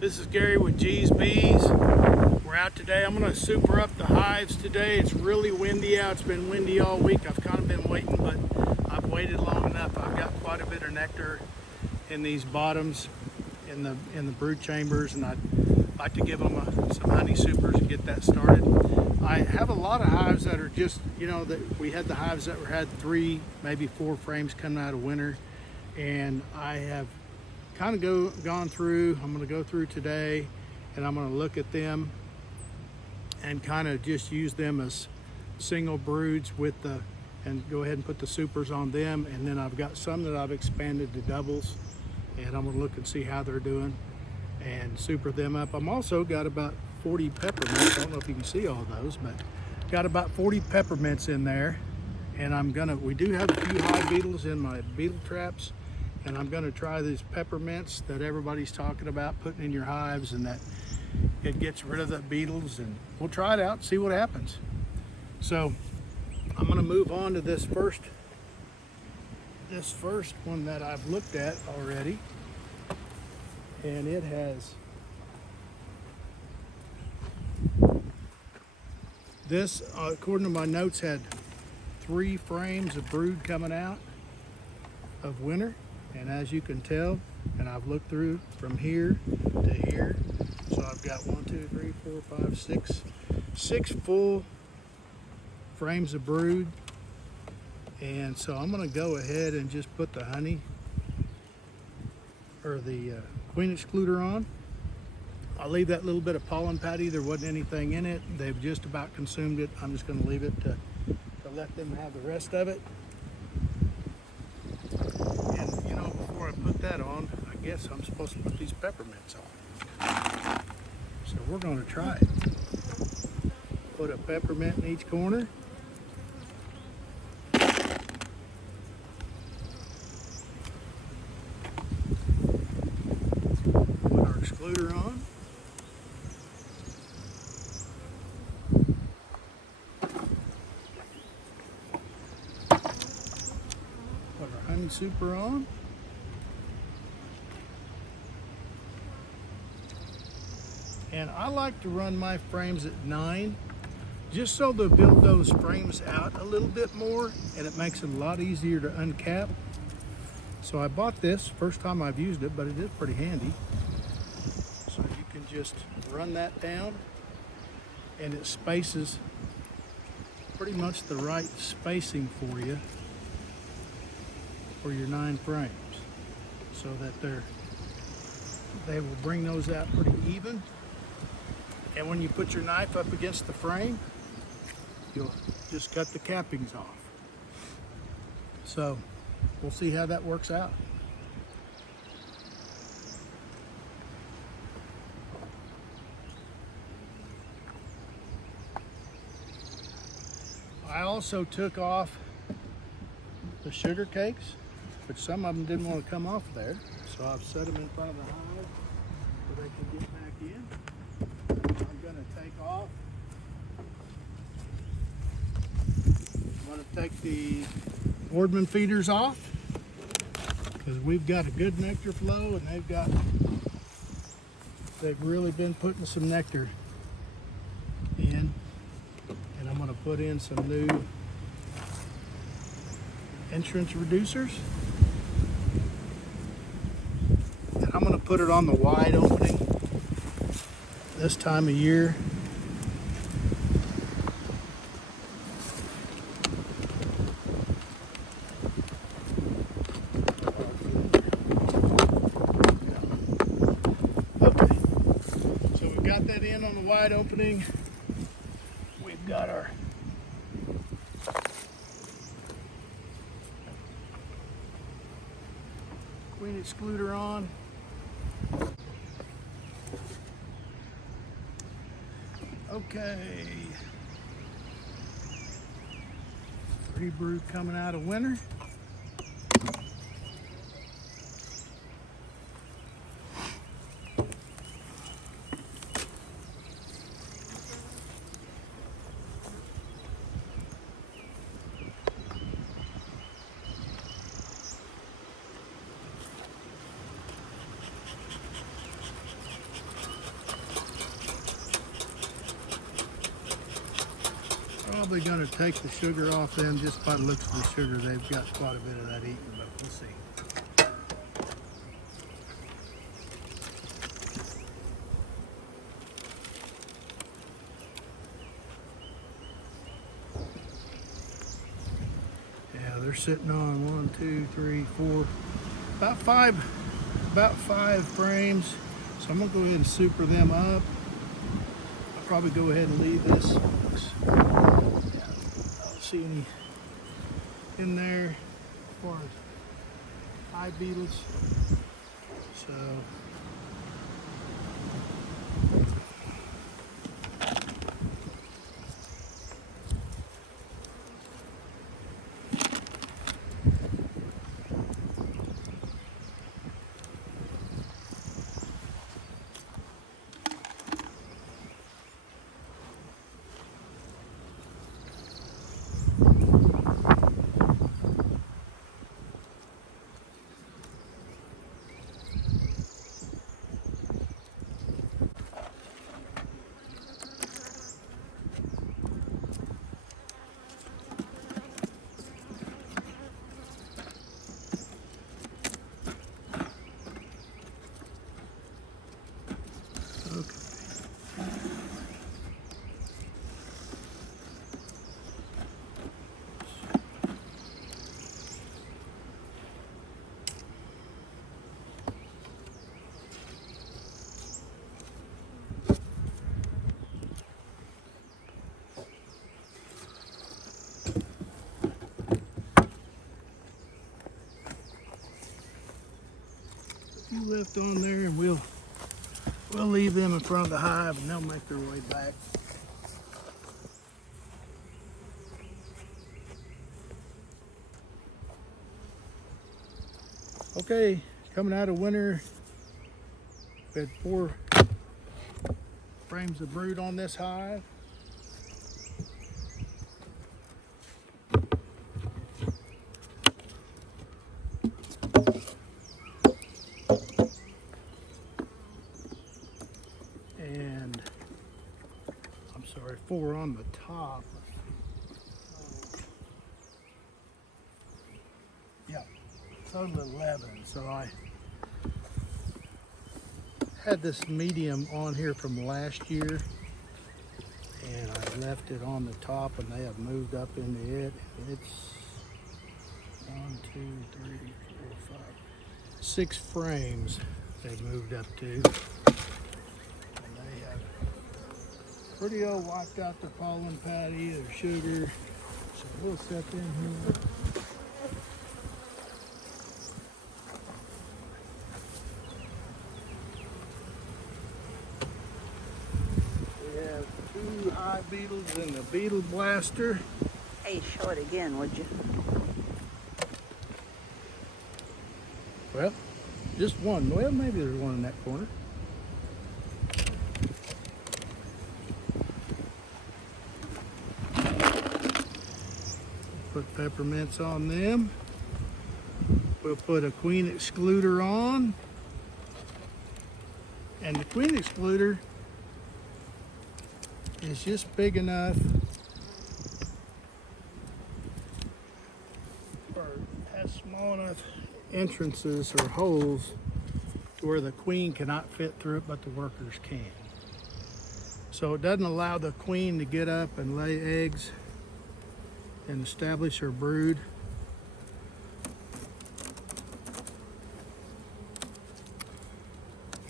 This is Gary with GEEZBEEZ. We're out today. I'm going to super up the hives today. It's really windy out. It's been windy all week. I've kind of been waiting, but I've waited long enough. I've got quite a bit of nectar in these bottoms in the brood chambers, and I'd like to give them some honey supers and get that started. I have a lot of hives that are just, that we had the hives that had 3, maybe 4 frames coming out of winter, and I have kind of gone through. I'm going to go through today, and I'm going to look at them and kind of just use them as single broods and go ahead and put the supers on them. And then I've got some that I've expanded to doubles, and I'm going to look and see how they're doing and super them up. I'm also got about 40 peppermints. I don't know if you can see all those, but got about 40 peppermints in there. And we do have a few hive beetles in my beetle traps, and I'm going to try these peppermints that everybody's talking about putting in your hives, and that it gets rid of the beetles, and we'll try it out, see what happens. So I'm going to move on to this first one that I've looked at already, and it has this, according to my notes, had 3 frames of brood coming out of winter. And as you can tell, and I've looked through from here to here, so I've got 1, 2, 3, 4, 5, 6 full frames of brood. And so I'm going to go ahead and just put the honey or the queen excluder on. I'll leave that little bit of pollen patty. There wasn't anything in it. They've just about consumed it. I'm just going to leave it to let them have the rest of it. Before I put that on, I guess I'm supposed to put these peppermints on. So we're going to try it. Put a peppermint in each corner. Put our excluder on. Put our honey super on. And I like to run my frames at 9, just so they'll build those frames out a little bit more, and it makes it a lot easier to uncap. So I bought this, first time I've used it, but it is pretty handy. So you can just run that down, and it spaces pretty much the right spacing for you for your 9 frames, so that they will bring those out pretty even. And when you put your knife up against the frame, you'll just cut the cappings off. So we'll see how that works out. I also took off the sugar cakes, but some of them didn't want to come off there. So I've set them in front of the hive so they can get back in. I'm going to take off. I'm going to take the Boardman feeders off, because we've got a good nectar flow, and they've really been putting some nectar in. And I'm going to put in some new entrance reducers. And I'm going to put it on the wide opening this time of year. Okay, so we've got that in on the wide opening. We've got our queen excluder on. Okay, pretty brood coming out of winter. Probably going to take the sugar off them just by the looks of the sugar. They've got quite a bit of that eaten, but we'll see. Yeah, they're sitting on 1, 2, 3, 4, about five frames. So I'm gonna go ahead and super them up. I'll probably go ahead and leave this. I don't see any in there as far as hive beetles. So left on there, and we'll leave them in front of the hive and they'll make their way back. Okay, coming out of winter, we had 4 frames of brood on this hive. And I'm sorry, 4 on the top. Yeah, total 11. So I had this medium on here from last year, and I left it on the top, and they have moved up into it. It's 1, 2, 3, 4, 5, 6 frames they've moved up to. Pretty well wiped out their pollen patty, their sugar. So we'll set them here. We have 2 hive beetles and the beetle blaster. Hey, show it again, would you? Well, just one. Well, maybe there's one in that corner. Put peppermints on them. We'll put a queen excluder on. And the queen excluder is just big enough, or has small enough entrances or holes to where the queen cannot fit through it, but the workers can. So it doesn't allow the queen to get up and lay eggs and establish her brood.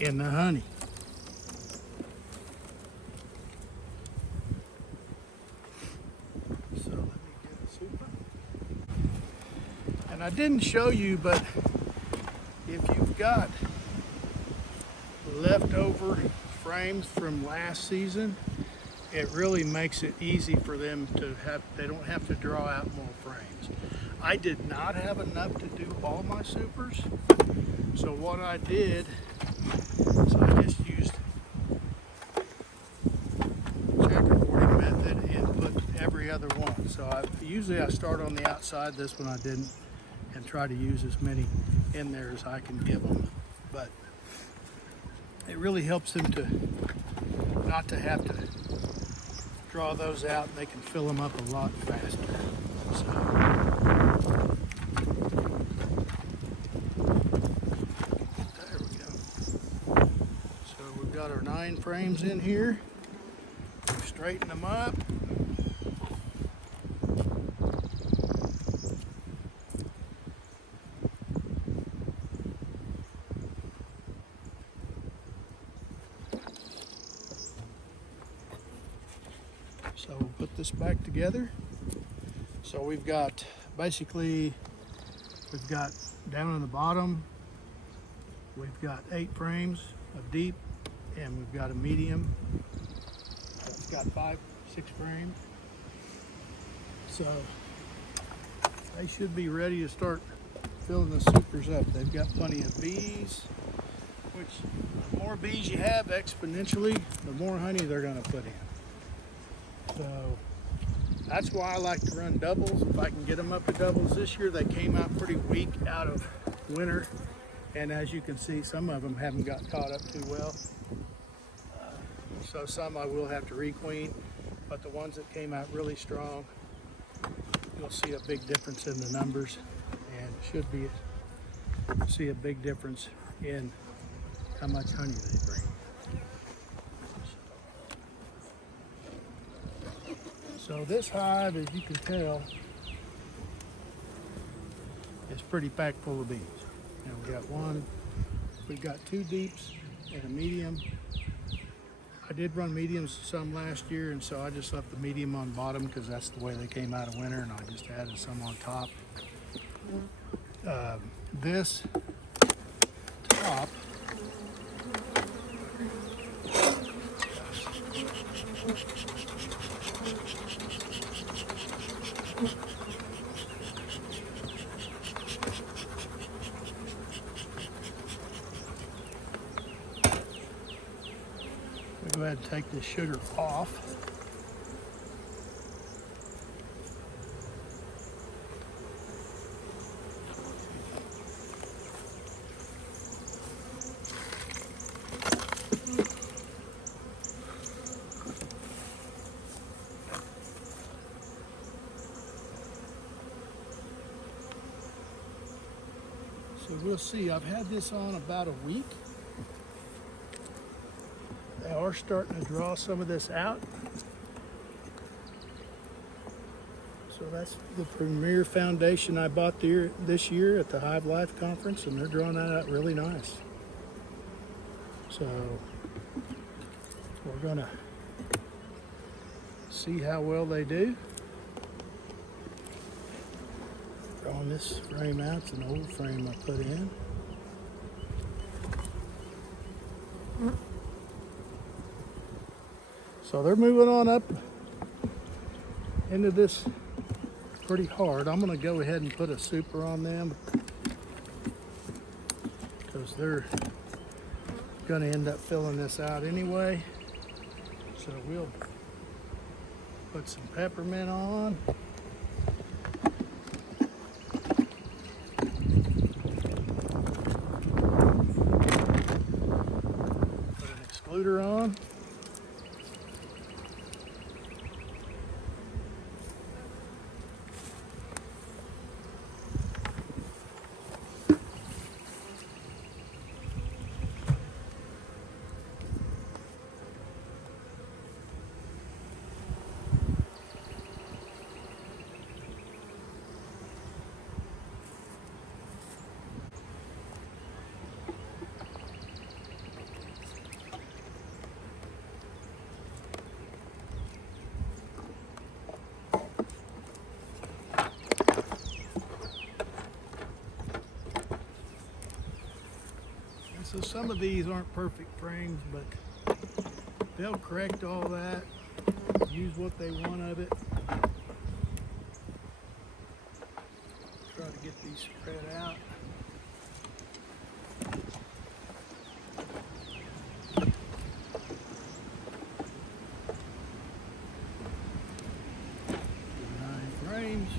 In the honey. So let me get a super. And I didn't show you, but if you've got leftover frames from last season, it really makes it easy for them to have, they don't have to draw out more frames. I did not have enough to do all my supers, so what I did is I just used checkerboarding method and put every other one. So usually I start on the outside, this one I didn't, and try to use as many in there as I can give them. But it really helps them to not to have to draw those out and they can fill them up a lot faster. So, there we go. So we've got our 9 frames in here. We've straightened them up. So we'll put this back together. So we've got down on the bottom, we've got 8 frames of deep, and we've got a medium. It's got 6 frames. So they should be ready to start filling the supers up. They've got plenty of bees, which the more bees you have exponentially, the more honey they're going to put in. So that's why I like to run doubles if I can get them up to doubles. This year they came out pretty weak out of winter, and as you can see, some of them haven't got caught up too well. So some I will have to requeen, but the ones that came out really strong, you'll see a big difference in the numbers, and see a big difference in how much honey they bring. So this hive, as you can tell, is pretty packed full of bees. And we've got 2 deeps and a medium. I did run mediums some last year, and so I just left the medium on bottom because that's the way they came out of winter, and I just added some on top. This top go ahead and take this sugar off. So we'll see. I've had this on about a week. They are starting to draw some of this out. So that's the Premier Foundation I bought this year at the Hive Life Conference, and they're drawing that out really nice. So we're gonna see how well they do. Drawing this frame out, it's an old frame I put in. So they're moving on up into this pretty hard. I'm going to go ahead and put a super on them because they're going to end up filling this out anyway. So we'll put some peppermint on. Put an excluder on. So some of these aren't perfect frames, but they'll correct all that, use what they want of it. Try to get these spread out. Frames.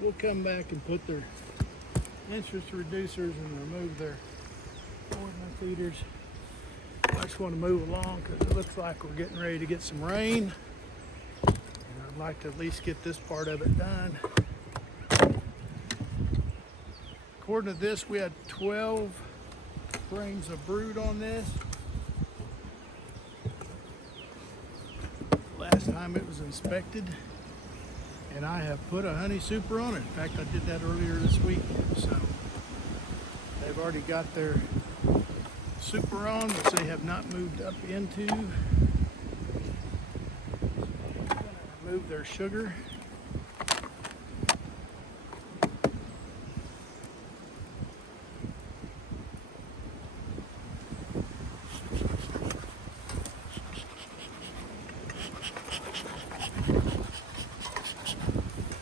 we'll come back and put their interest reducers and remove their ordinance feeders. I just want to move along because it looks like we're getting ready to get some rain. And I'd like to at least get this part of it done. According to this, we had 12 frames of brood on this. Last time it was inspected, and I have put a honey super on it. In fact, I did that earlier this week. So they've already got their super on, which they have not moved up into. Remove their sugar.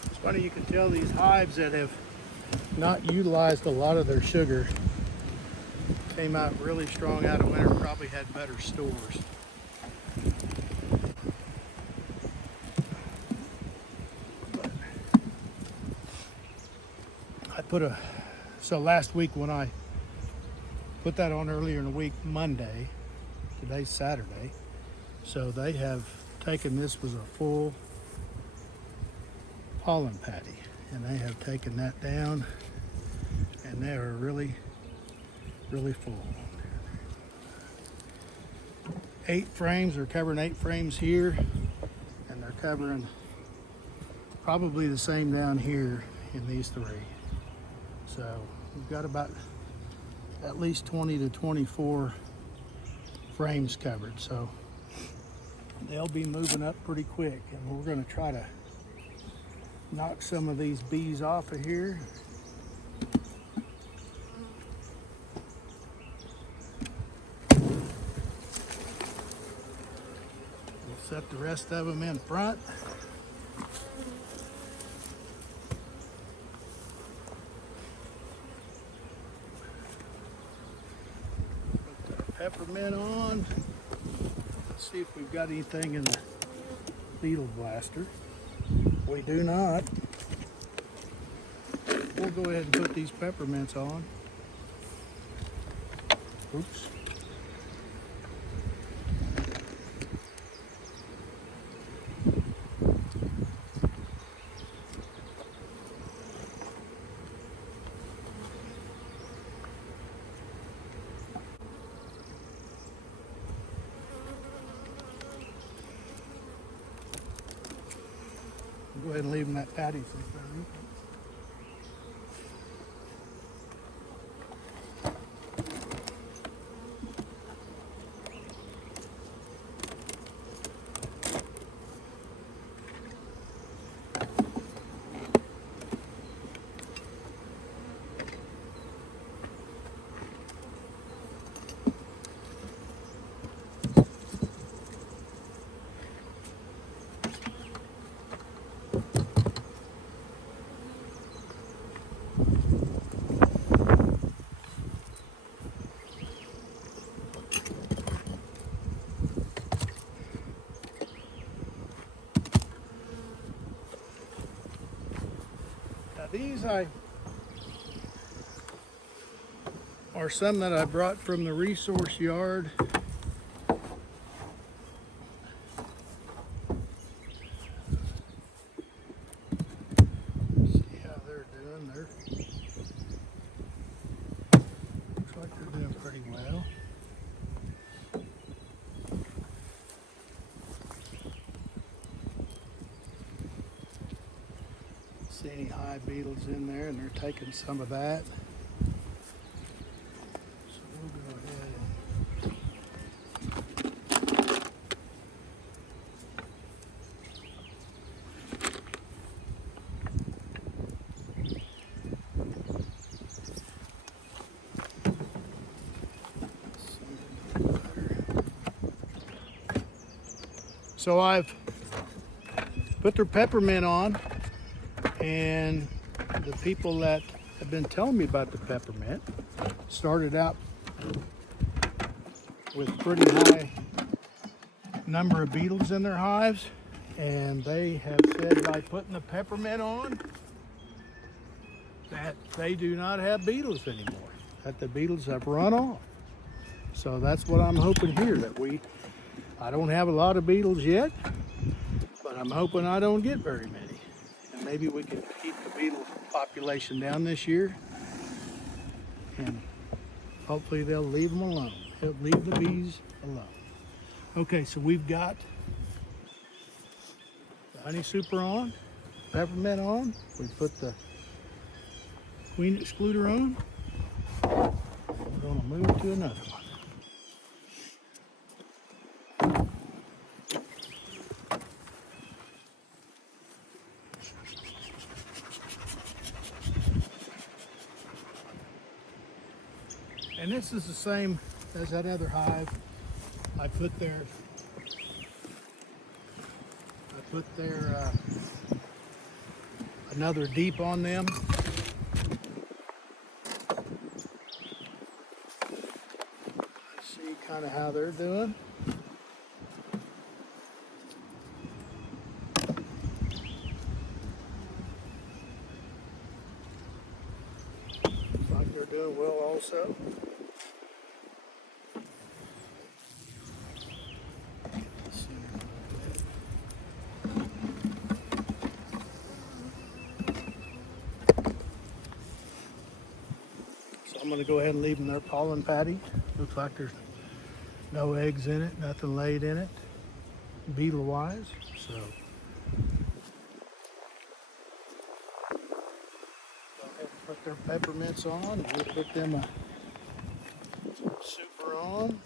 It's funny, you can tell these hives that have not utilized a lot of their sugar came out really strong out of winter, probably had better stores. But I so last week when I put that on earlier in the week, Monday, today's Saturday, so they have taken, this was a full pollen patty, and they have taken that down, and they are really full. 8 frames, they're covering 8 frames here, and they're covering probably the same down here in these 3. So we've got about at least 20 to 24 frames covered. So they'll be moving up pretty quick, and we're going to try to knock some of these bees off of here. Set the rest of them in front. Put the peppermint on. Let's see if we've got anything in the beetle blaster. We do not. We'll go ahead and put these peppermints on. Oops. Go ahead and leave them that patty for them. These are some that I brought from the resource yard. See how they're doing. Looks like they're doing pretty well. See any hive beetles in there, and they're taking some of that. So we'll go ahead and so I've put their peppermint on. And the people that have been telling me about the peppermint started out with pretty high number of beetles in their hives, and they have said by putting the peppermint on that they do not have beetles anymore, that the beetles have run off. So that's what I'm hoping here, that I don't have a lot of beetles yet, but I'm hoping I don't get very many. And maybe we can keep the beetle population down this year, and hopefully they'll leave them alone. They'll leave the bees alone. Okay, so we've got the honey super on, peppermint on. We put the queen excluder on. We're going to move to another one. And this is the same as that other hive. I put their another deep on them. See kind of how they're doing. Looks like they're doing well also. I'm going to go ahead and leave them their pollen patty. Looks like there's no eggs in it, nothing laid in it, beetle wise. So go ahead and put their peppermints on, and we'll put them a super on.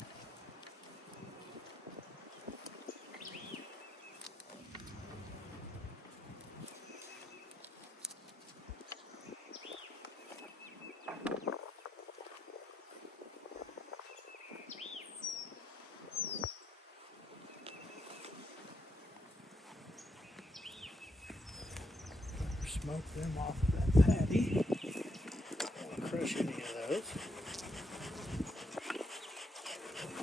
Smoke them off of that patty. Don't want to crush any of those.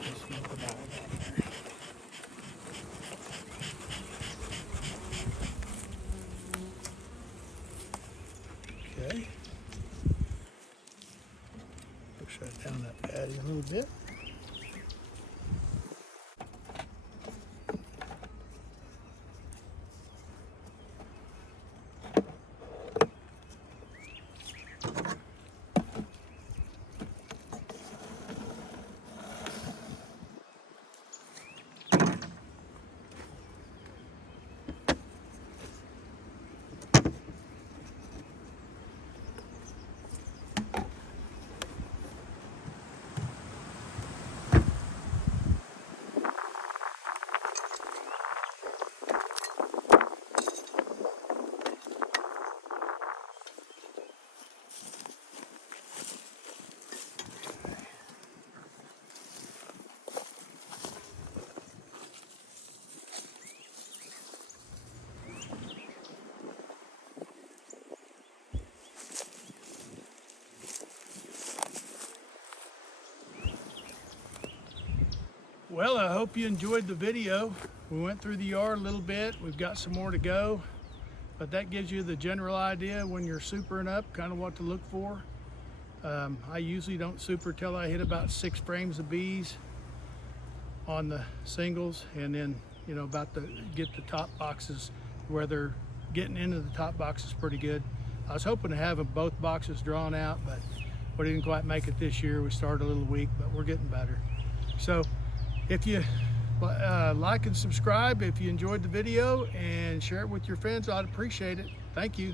Just smoke them all down there. Okay. Push that down that patty a little bit. Well, I hope you enjoyed the video. We went through the yard a little bit. We've got some more to go, but that gives you the general idea when you're supering up, kind of what to look for. I usually don't super till I hit about 6 frames of bees on the singles, and then, you know, about to get the top boxes where they're getting into the top boxes pretty good. I was hoping to have both boxes drawn out, but we didn't quite make it this year. We started a little weak, but we're getting better. So if you like and subscribe if you enjoyed the video, and share it with your friends, I'd appreciate it. Thank you.